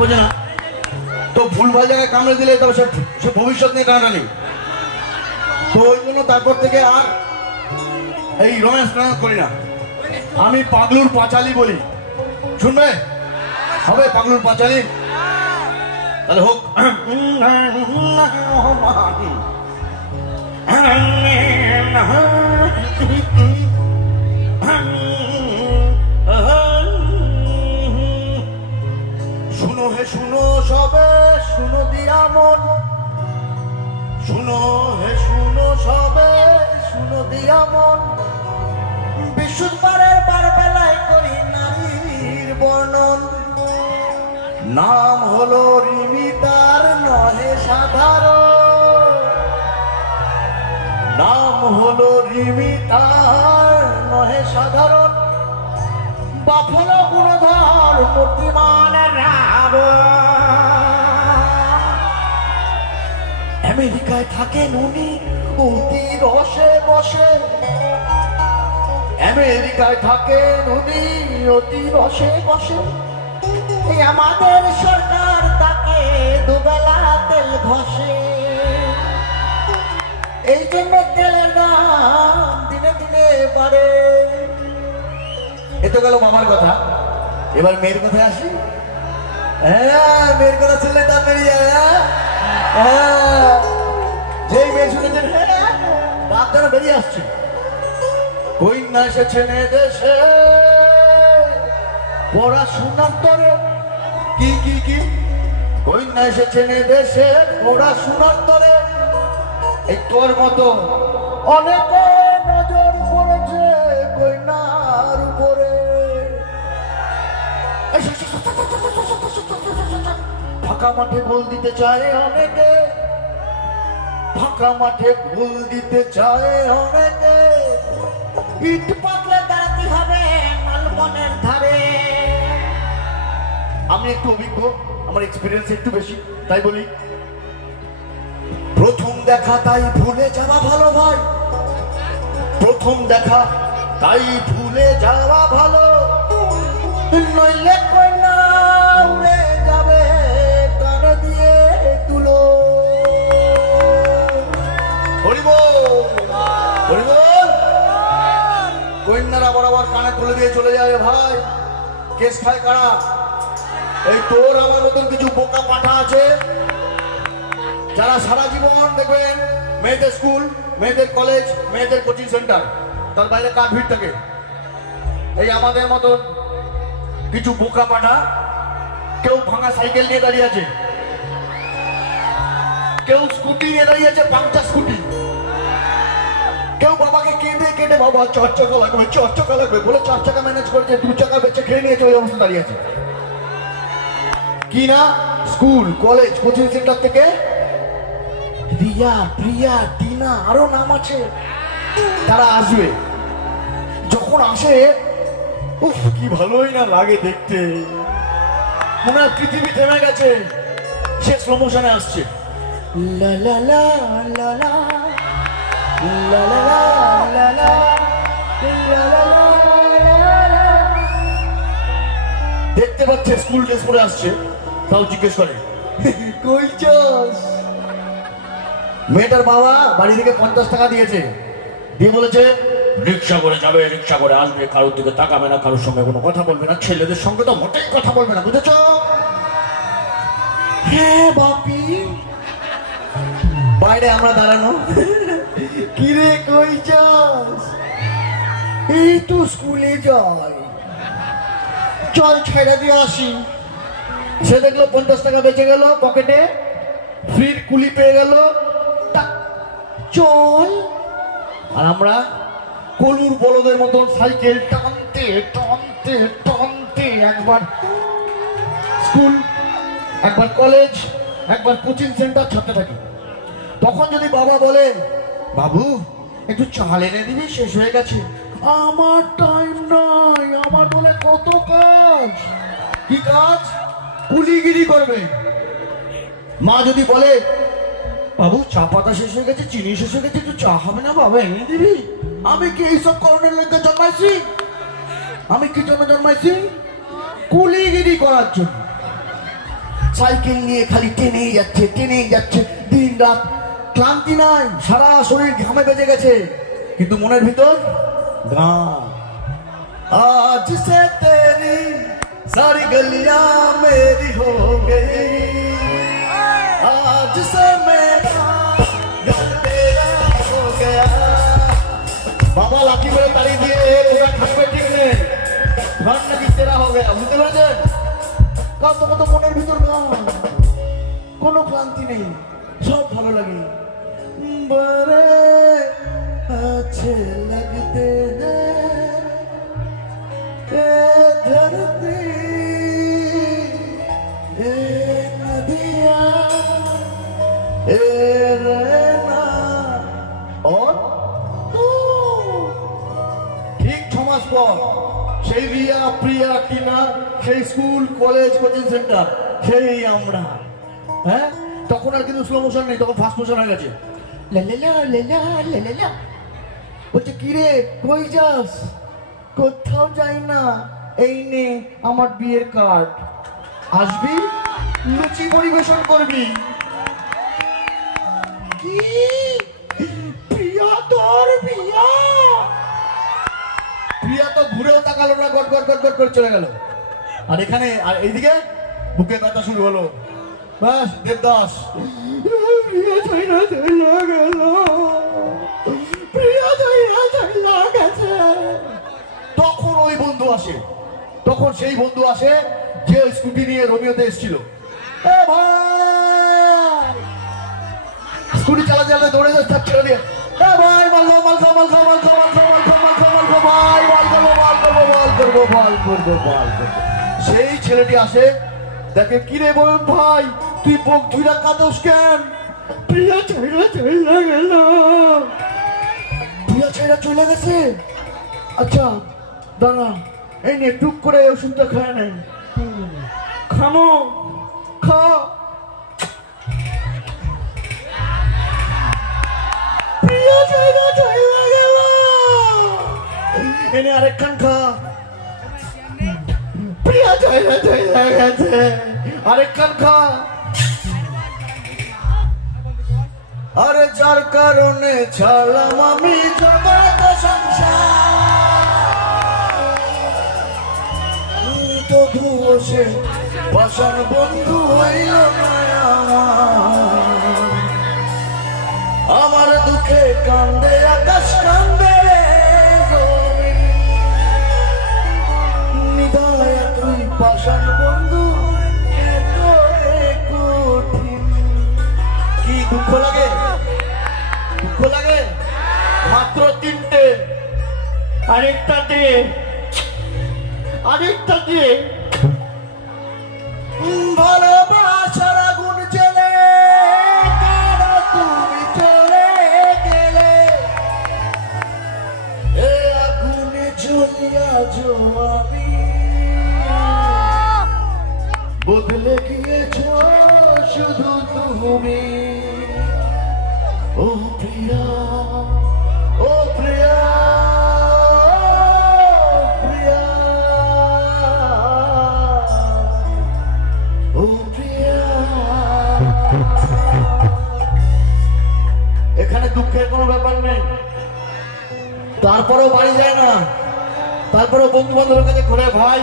বোঝে না তো ভুলভাল জায়গায় কামড়ে দিলে তবে সে ভবিষ্যৎ নিয়ে টানাটানি। তো ওই জন্য তারপর থেকে আর এই রোম্যান্স করি না, আমি পাগলুর পাঁচালি বলি। শুনবে? হবে পাগলুর পাঁচালি? তাহলে হোক। শুনো হে শুনো সবে, শুনো দিয়া মন, শুনো হে শুনো সবে, শুনো দিয়া মন, বিশুদ্ধবারের বার বেলায় করি নারীর বর্ণন। নাম হলো রিমি, তার নহে সাধারণ। নাম হলো রিমি, তার নহে সাধারণ। বাপ হলো গুণধর মূর্তিমানের রাবণ। আমেরিকায় থাকেন উনি অতি রসে বসে। আমেরিকায় থাকেন উনি অতি রসে বসে। এই আমাদের সরকার তাকে দুবেলা তেল ঘষে। এই জন্য তেলের দাম দিনে দিনে বাড়ে। এ তো গেল মামার কথা, এবার মেয়ের কথায় আসি। হ্যাঁ, মেয়ের কথা শুনলে তার বেরিয়ে যায়। হ্যাঁ, যেই মেয়ে শুনেছেন তার যেন বেরিয়ে আসছে। কন্যা এসেছেন দেশে পড়াশোনার তরে। কি কি কি? কন্যা এসেছেন দেশে পড়াশোনার তরে। এই তোর মতো অনেক নজর পড়েছে কন্যার উপরে। ফাঁকা মাঠে গোল দিতে চায় অনেকে, ফাঁকা মাঠে গোল দিতে চায় অনেকে। ইট পাতলে দাঁড়াতে হবে মালবনের ধারে। আমি একটু অভিজ্ঞ, আমার এক্সপিরিয়েন্স একটু বেশি, তাই বলি। প্রথম দেখা তাই ভুলে যাওয়া ভালো ভাই। প্রথম দেখা তাই ভুলে যাওয়া ভালো, নইলে কন্যা উড়ে যাবে কান দিয়ে তুলো। কন্যারা বরাবর কানে তুলে দিয়ে চলে যাবে ভাই। কেস খায় কারা? এই তোর আমার মতন কিছু বোকা পাঠা আছে যারা সারা জীবন দেখবেন মেয়েদের স্কুল, মেয়েদের কলেজ, মেয়েদের কোচিং সেন্টার, তার বাইরে কার ভিড় থাকে। এই আমাদের মতন কিছু বোকা পাঠা, কেউ ভাঙা সাইকেল নিয়ে দাঁড়িয়ে আছে, কেউ স্কুটি নিয়ে দাঁড়িয়ে আছে, পাংচার স্কুটি। কেউ বাবাকে কেঁদে কেটে বাবা 4 চাকা লাগবে, 4 চাকা লাগবে বলে 4 চাকা ম্যানেজ করেছে, 2 চাকা বেচে খেয়ে নিয়েছে, ওই অবস্থা দাঁড়িয়ে আছে। কি না স্কুল, কলেজ, কোচিং সেন্টার থেকে রিয়া, প্রিয়া, টিনা, আরো নাম আছে, তারা আসবে। যখন আসে উফ কি ভালোই না লাগে দেখতে, মনে হয় পৃথিবী থেমে গেছে। সে স্লো মোশনে আসছে। লা লা লা লা লা লা লা লা লা লা। দেখতে পাচ্ছে স্কুল ড্রেস পরে আসছে, তাও জিজ্ঞেস করে কই যাস? মেয়েটার বাবা বাড়ি থেকে 50 টাকা দিয়েছে, দিয়ে বলেছে রিক্সা করে যাবে, রিক্সা করে আসবে, কারোর দিকে তাকাবে না, কারোর সঙ্গে কোনো কথা বলবে না, ছেলেদের সঙ্গে তো মোটেই কথা বলবে না, বুঝেছ? হ্যাঁ বাপি। বাইরে আমরা দাঁড়ানো, কিরে কই যাস? এই তো স্কুলে যাই, চল ছেড়ে দিয়ে আসি। সে দেখলো 50 টাকা বেঁচে গেল পকেটে, ফ্রির কুলি পেয়ে গেল, চল। আর আমরা কলুর বলদের মতন সাইকেল টানতে টানতে টানতে একবার স্কুল, একবার কলেজ, একবার কোচিং সেন্টার ছাড়তে থাকি। তখন যদি বাবা বলে বাবু একটু চাল এনে দিবি, শেষ হয়ে গেছে, আমার টাইম নাই, আমার বলে কত কাজ। কি কাজ? কুলিগিরি করবে। মা যদি বলে বাবু চা পাতা শেষ হয়ে গেছে, চিনি শেষ হয়ে গেছে, একটু চা হবে না বাবা, এনে দিবি? আমি কি এইসব করণের লেগে জন্মাইছি? আমি কি জন্য জন্মাইছি? কুলিগিরি করার জন্য। সাইকেল নিয়ে খালি টেনেই যাচ্ছে দিন রাত, ক্লান্তি নাই, সারা শরীর ঘামে বেজে গেছে, কিন্তু মনের ভিতর গান। আজ সে তেরি সারি গলিয়াं মেরি হো গই, আজ সে মেরা ঘর তেরা হো গয়া। বাবা লাঠি করে তাড়ি দিয়ে ওরা থাকবে ঠিক নেই, ঘর নাকি তেরা হো গয়া। বুঝতে পেরেছেন? কত কত মনের ভিতর গান, কোনো ক্লান্তি নেই, সব ভালো লাগে। বড়ে अच्छे लगते हैं ये धरती ये नदियाँ ये रहना और तू। ঠিক 6 মাস পর সেই রিয়া, প্রিয়া, টিনা, সেই স্কুল, কলেজ, কোচিং সেন্টার, সেই আমরা। হ্যাঁ, তখন আর কিন্তু স্লো মোশন নেই, তখন ফাস্ট মোশন হয়ে গেছে। লেলেলা লেলা লেলেলা। বলছে কি রে, কই যাস? কোথাও যাই না, এই নে আমার বিয়ের কার্ড, আসবি লুচি পরিবেশন করবি। কি প্রিয়া, তোর বিয়া? প্রিয়া তো ঘুরেও তাকালো না, গট গট গট গট করে চলে গেল। আর এখানে আর এইদিকে বুকে ব্যথা শুরু হলো। বাস দেবদাস, প্রিয়া চাইনা চলে গেল, প্রিয়া চাইনা চলে গেছে। তখন ওই বন্ধু আসে, তখন সেই বন্ধু আসে যে স্কুটি নিয়ে রোমিওতে এসেছিল। এ ভাই, স্কুটি চালাতে চালাতে দৌড়ে যাচ্ছে ছেড়ে দিয়ে, এ ভাই মালখো মালখো মালখো মালখো মালখো মালখো মালখো মালখো ভাই, বল করবো বল করবো বল করবো বল করবো বল করবো। সেই ছেলেটি আসে, দেখে কি রে বল ভাই, তুই বুক ধুইরা কাঁদোস কেন? প্রিয়া ছেড়ে চলে গেল। প্রিয়া ছেড়ে চলে গেছে? আচ্ছা দাঁড়া, এই নিয়ে টুক করে ওষুধটা খায় নেই। খামো, খা। প্রিয়া ছেড়ে চলে গেল, এনে আরেকখান খা। প্রিয়া ছেড়ে চলে গেছে, আরেকখান খা। আরে যার কারণে ছাড়লাম আমি জগৎ সংসার, তবুও সে পাষাণ বন্ধু হইল না আমার দুঃখে কান্দে আকাশ কান্দে নিদয়া তুই পাষাণ বন্ধু, এত কঠিন। কি দুঃখ লাগে, দুঃখ লাগে? মাত্র 3টে, আরেকটা দিয়ে, আরেকটা দিয়ে। ভালোবাসার আগুন জ্বলে কেন তুমি চলে গেলে, এ আগুনে জ্বলিয়া আমি বদলে গিয়েছ শুধু তুমি। ও প্রিয়া, ও প্রিয়া, প্রিয়া, ও প্রিয়া। এখানে দুঃখের কোনো ব্যাপার নেই, তারপরেও বাড়ি যায় না, তারপরেও বন্ধু বান্ধবের কাছে ঘুরে, ভাই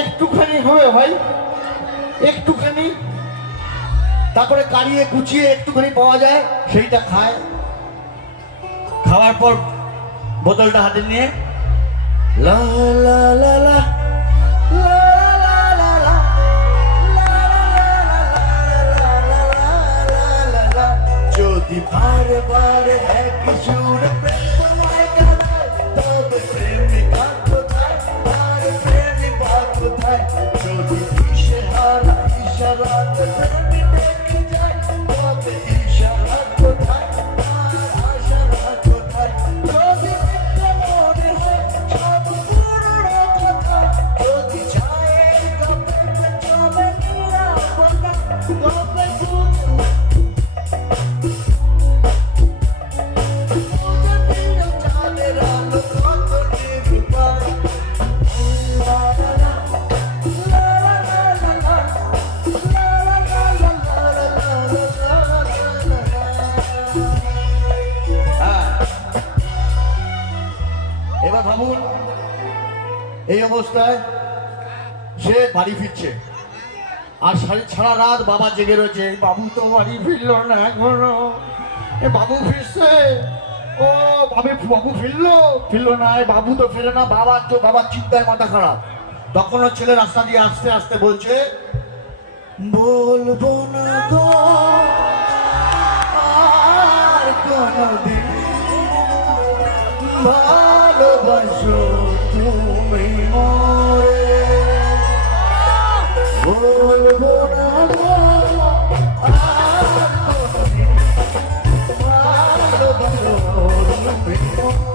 একটুখানি হবে ভাই, একটুখানি। তারপরে কাড়িয়ে কুচিয়ে একটুখানি পাওয়া যায়, সেইটা খায়। খাওয়ার পর বোতলটা হাতে নিয়ে লা লা লা লা যদি বারে বারে একই সুরে প্রেম তোমায় কাঁদায়, তবে প্রেমিকা কোথায়, আর প্রেমিকা কোথায়? যদি ইশারা ইশারাতে প্রেমী দেখে যায়, তবে ইশারা কোথায়, আর আশারা কোথায়? যদি মিথ্যে মনে হয় সব পুরনো কথা, যদি চায়ের কাপে জমে নিরাপত্তা, তবে la এই অবস্থায় সে বাড়ি ফিরছে, আর সারা রাত বাবা জেগে রয়েছে। বাবু তো বাড়ি ফিরলো না এখনো, এ বাবু ফিরছে, ও বাবু ফিরলো না, বাবু তো ফিরে না। বাবার চিন্তায় মাথা খারাপ। তখন ওর ছেলে রাস্তা দিয়ে আস্তে আস্তে বলছে, বলবো না গো আর কোনদিন ভালোবাসো তুমি মোরে, বলবো না গো আর কোনদিন ভালোবাসো তুমি মোরে।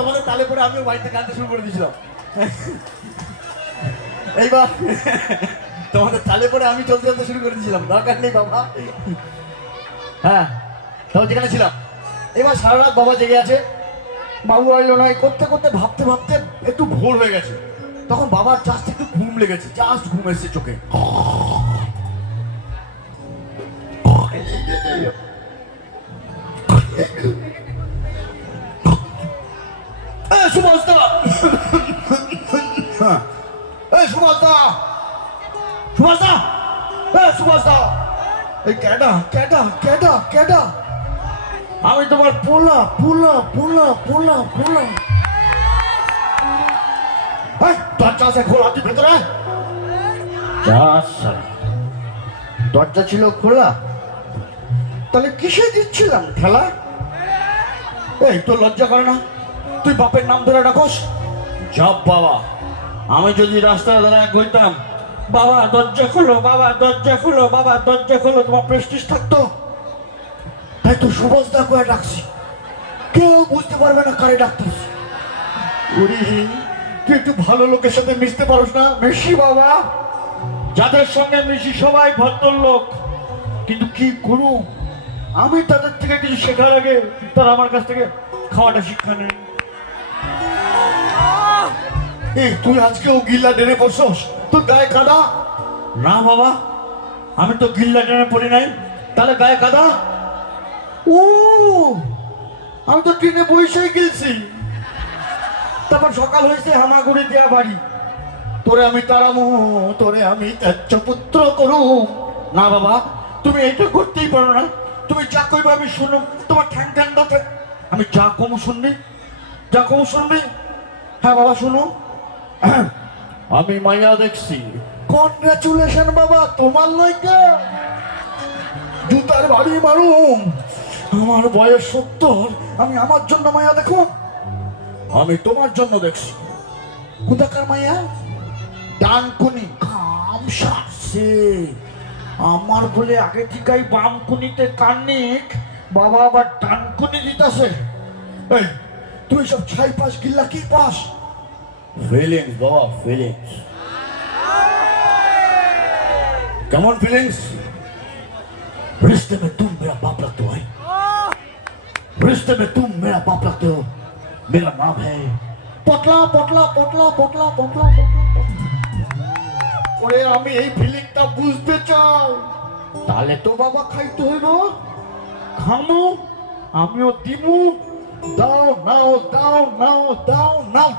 তোমাদের তালে পরে আমিও বাড়িতে কাঁদতে শুরু করে দিয়েছিলাম। এইবার তোমাদের তালে পরে আমি চলতে চলতে শুরু করে দিয়েছিলাম, দরকার নেই বাবা। হ্যাঁ, তখন যেখানে ছিলাম। এবার সারা রাত বাবা জেগে আছে, বাবু আইলো না। করতে করতে ভাবতে ভাবতে একটু ভোর হয়ে গেছে। তখন বাবার জাস্ট একটু ঘুম লেগেছে, জাস্ট ঘুম এসেছে চোখে। সুভাষদা, সুভাষদা, সুভাষদা, সুভাষদা, এই কেডা কেডা কেডা কেডা? আমি তোমার পোলা পোলা পোলা পোলা পোলা। দরজা আছে খোলা, তুই ভেতরে। দরজা ছিল খোলা, তাহলে কিসে দিচ্ছিলাম খেলা? এই তোর লজ্জা করে না? তুই বাপের নাম ধরে ডাকোস? যাব বাবা, আমি যদি রাস্তায় দাঁড়ায় কইতাম বাবা দরজা খোলো, বাবা দরজা খোলো, বাবা দরজা খোলো, তোমার প্রেস্টিজ থাকতো। তাই তো সুভাষদা করে ডাকছি, কেউ বুঝতে পারবে না কারে ডাকতিস। তুই একটু ভালো লোকের সাথে মিশতে পারোস না? মিশি বাবা, যাদের সঙ্গে মিশি সবাই ভদ্রলোক, কিন্তু কি করু আমি তাদের থেকে কিছু শেখার আগে তারা আমার কাছ থেকে খাওয়াটা শিক্ষা নেই। এই তুই আজকেও গিল্লা টেনে পড়ছস? তোর গায়ে কাদা? না বাবা, আমি তো গিল্লা টেনে পড়ি নাই, তাহলে গায়ে কাদা? ও, আমি তো ট্রেনে বসেই গেছি, তারপর সকাল হয়েছে হামাগুড়ি দেয়া বাড়ি। তোরে আমি তারামু, তোরে আমি ত্যায্য পুত্র করু। না বাবা, তুমি এইটা করতেই পারো না। তুমি যা কইবে আমি শুনো, তোমার ঠ্যাং ঠ্যাং দাও। আমি যা কম শুনবি, যা কম শুনবি। হ্যাঁ বাবা শুনো, আমি মাইয়া দেখছি। কনগ্রাচুলেশন বাবা, তোমার লইকা জুতার বাড়ি মারুম। আমার বয়স 70, আমি আমার জন্য মাইয়া দেখো? আমি তোমার জন্য দেখছি। কোথাকার মাইয়া? ডানকুনি। কাম সারছে আমার বলে আগে ঠিকাই বামকুনিতে কানিক, বাবা আবার ডানকুনি দিতেছে। এই তুই সব ছাই পাস গিল্লা কি পাস? ফিলিংস বাবা, ফিলিংস। কেমন ফিলিংস? रिश्ते में तुम मेरा बाप लगते हो, रिश्ते में तुम मेरा बाप लगते हो, मेरा नाम है পটলা পটলা পটলা পটলা পটলা পটলা। ওরে আমি এই ফিলিংটা বুঝতে চাই, তাহলে তো বাবা খাইতে হইব। খামু, আমিও দিমু। দাও নাও দাও নাও দাও নাও।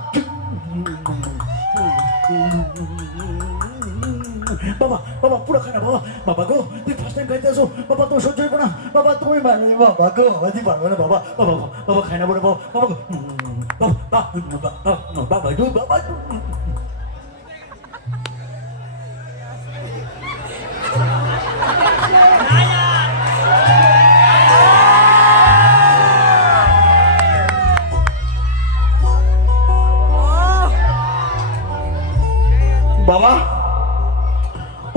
বাবা বাবা পুরো খানা বাবা, বাবা গো তুই ফার্স্ট টাইম খাইতে আসো বাবা, তো সহ্য হইব না বাবা, তুমি মানে বাবা গো আজি পারবে না বাবা, বাবা বাবা খাই না বলে বাবা, বাবা বাবা গো বাবা। বাবা,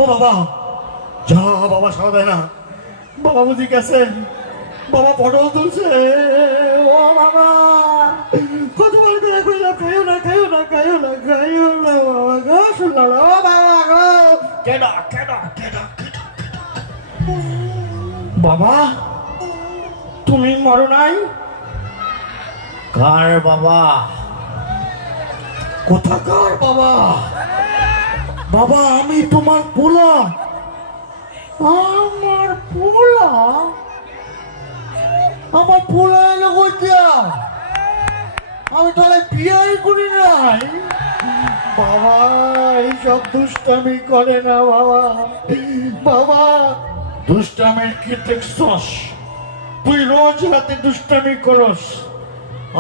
ও বাবা, যা বাবা সারা দেয় না। বাবা বুঝি গেছে, বাবা পটল তুলছে। ও বাবা, কতবার করে কইলাম খাইও না খাইও না খাইও না খাইও না বাবা গো, শুনলাম ও বাবা গো। কেডা কেডা কেডা কেডা? বাবা তুমি মরো নাই? কার বাবা? কোথাকার বাবা? বাবা আমি তোমার পোলা। আমার পোলা, আমার পোলা এলো কোথা? আমি তাহলে বিয়ে করি নাই। বাবা এইসব দুষ্টামি করে না বাবা। বাবা দুষ্টামির কি দেখছস? তুই রোজ রাতে দুষ্টামি করস,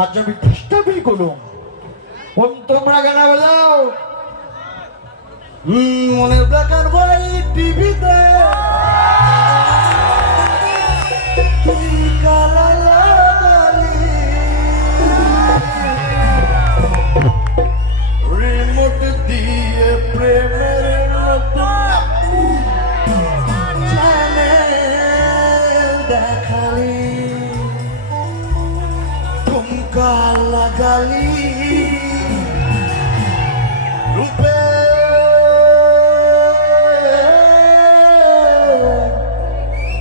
আজ আমি দুষ্টামি করুম। তোমরা গান বাজাও। মনে ব্ল্যাক অ্যান্ড হোয়াইট টিভিতে রিমোট দিয়ে প্রেমের দেখালি, ঠুমকা লাগালি, রূপে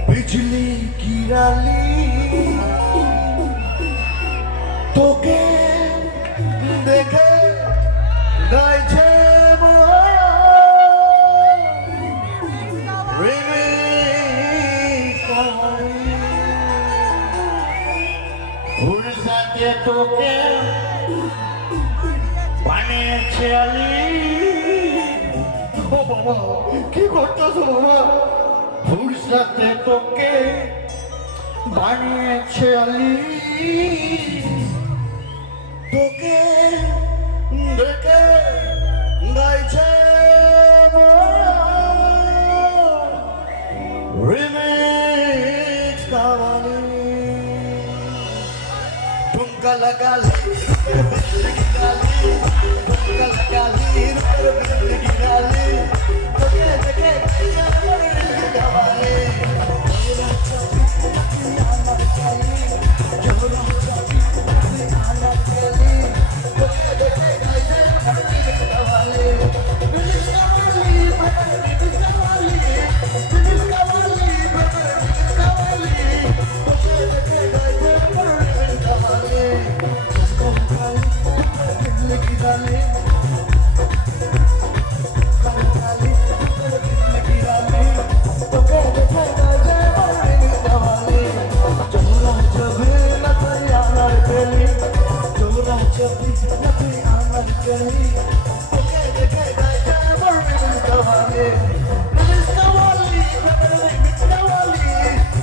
বিজলি গিরালি, তোকে দেখে গাইছে ফুরসাতে তোকে বানিয়েছে আলি। ও বাবা কি করতেছ বাবা? ফুরসাতে তোকে বানিয়েছে আলি, তোকে দেখে গাইছে রিমিক্স কাওয়ালি। ঠুমকা লাগালি, ঠুমকা লাগালি, গিরালি, তোকে দেখে গাওয়ালি। Johnny, nothing I'm not